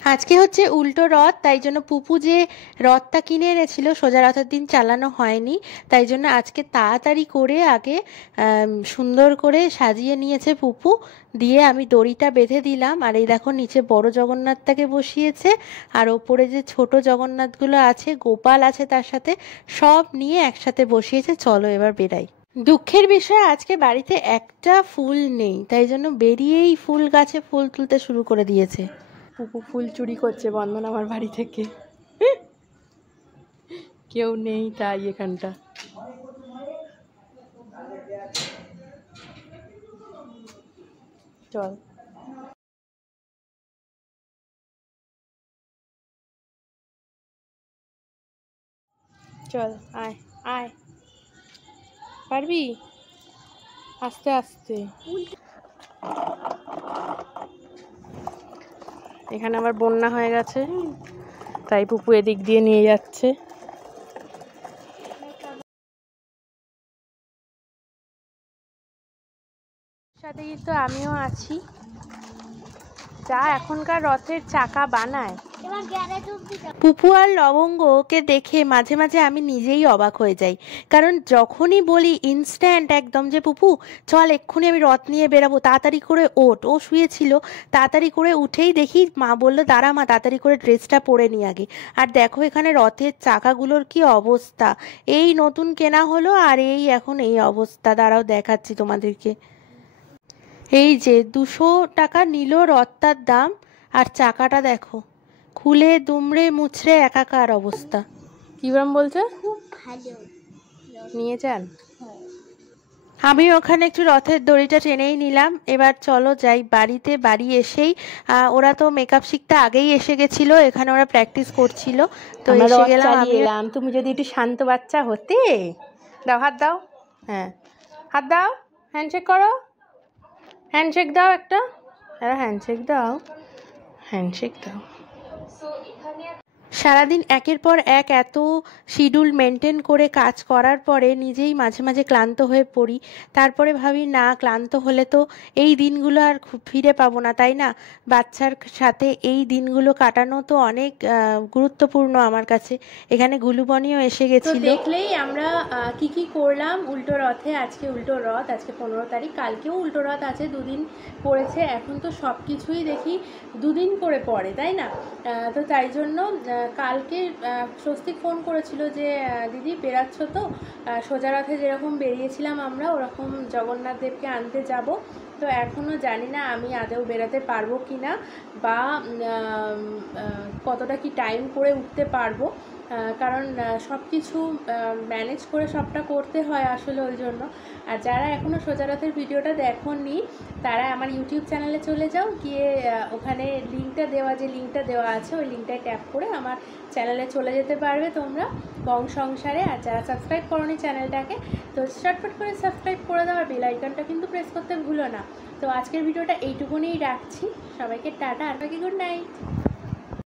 আজকে হচ্ছে উল্টো রথ, তাই জন্য পুপু যে রথটা কিনে এনেছিল সোজা রথের দিন চালানো হয়নি, তাই জন্য আজকে তাড়াতাড়ি করে আগে সুন্দর করে সাজিয়ে নিয়েছে পুপু। দিয়ে আমি দড়িটা বেঁধে দিলাম, আর এই দেখো নিচে বড় জগন্নাথটাকে বসিয়েছে, আর ওপরে যে ছোট জগন্নাথগুলো আছে, গোপাল আছে তার সাথে, সব নিয়ে একসাথে বসিয়েছে। চলো এবার বেরাই। দুঃখের বিষয় আজকে বাড়িতে একটা ফুল নেই, তাই জন্য বেরিয়েই ফুল গাছে ফুল তুলতে শুরু করে দিয়েছে। পুপু ফুল চুরি করছে বন্ধন আমার বাড়ি থেকে, কেউ নেই তাই এখানটা। চল চল, আয় আয়, পারবি? আস্তে আস্তে। এখানে আবার বন্যা হয়ে গেছে, তাই পুপু এদিক দিয়ে নিয়ে যাচ্ছে। সাথে কিন্তু আমিও আছি। যা এখনকার রথের চাকা বানায়, পুপু আর লবঙ্গকে দেখে মাঝে মাঝে আমি নিজেই অবাক হয়ে যাই। কারণ যখনই বলি ইনস্ট্যান্ট একদম যে পুপু চল এক্ষুনি আমি রথ নিয়ে বেরাবো, তাড়াতাড়ি করে ওঠ। ও শুয়েছিল, তাড়াতাড়ি করে উঠেই দেখি মা বললো দাঁড়া মা, তাড়াতাড়ি করে ড্রেসটা পরে নি আগে। আর দেখো এখানে রথের চাকাগুলোর কি অবস্থা, এই নতুন কেনা হলো আর এই এখন এই অবস্থা। দাঁড়াও দেখাচ্ছি তোমাদেরকে। এই যে 200 টাকা নিল রথটার দাম, আর চাকাটা দেখো খুলে দুমড়ে মুচড়ে একাকার অবস্থা। কিরম বলছে? খুব ভালো, নিয়ে যান। আমি ওখানে একটু রথের দড়িটা টেনেই নিলাম। এবার চলো যাই বাড়িতে। বাড়ি এসেই ওরা তো মেকআপ শিখতে আগেই এসে গেছিলো, এখানে ওরা প্র্যাকটিস করছিল, তো এসে গেলাম আমি। তুমি যদি একটু শান্ত বাচ্চা হতে। দাও হাত দাও, হ্যাঁ হাত দাও, হ্যান্ডশেক করো, হ্যান্ডশেক দাও একটা, হ্যাঁ হ্যান্ডশেক দাও, হ্যান্ডশেক দাও। সারাদিন একের পর এক এত শিডিউল মেনটেন করে কাজ করার পরে নিজেই মাঝে মাঝে ক্লান্ত হয়ে পড়ি। তারপরে ভাবি না, ক্লান্ত হলে তো এই দিনগুলো আর ফিরে পাবো না, তাই না? বাচ্চার সাথে এই দিনগুলো কাটানো তো অনেক গুরুত্বপূর্ণ আমার কাছে। এখানে গুলুবনিও এসে গেছিল। দেখলেই আমরা কি কি করলাম উল্টো রথে। আজকে উল্টো রথ, আজকে 15 তারিখ, কালকেও উল্টো রথ আছে, 2 দিন পড়েছে। এখন তো সব কিছুই দেখি 2 দিন করে পড়ে, তাই না? তো তাই জন্য কালকে স্বস্তিক ফোন করেছিল যে দিদি বেরাচ্ছ তো, সোজা রথে যেরকম বেরিয়েছিলাম আমরা ওরকম জগন্নাথ দেবকে আনতে যাব। তো এখনও জানি না আমি আদৌ বেরাতে পারবো কি না, বা কতটা কি টাইম করে উঠতে পারবো, কারণ সব কিছু ম্যানেজ করে সবটা করতে হয় আসলে, ওই জন্য। আর যারা এখনও সোজা রথের ভিডিওটা দেখোনি তারা আমার ইউটিউব চ্যানেলে চলে যাও, গিয়ে ওখানে লিঙ্কটা দেওয়া আছে, ওই লিঙ্কটায় ট্যাপ করে আমার চ্যানেলে চলে যেতে পারবে তোমরা, বং সংসারে। আর যারা সাবস্ক্রাইব করোনি চ্যানেলটাকে, তো চটপট করে সাবস্ক্রাইব করে দাও, আর বেল আইকনটা কিন্তু প্রেস করতে ভুলো না। তো আজকের ভিডিওটা এইটুকুনিই রাখছি, সবাইকে টাটা, আর বাকি গুড নাইট।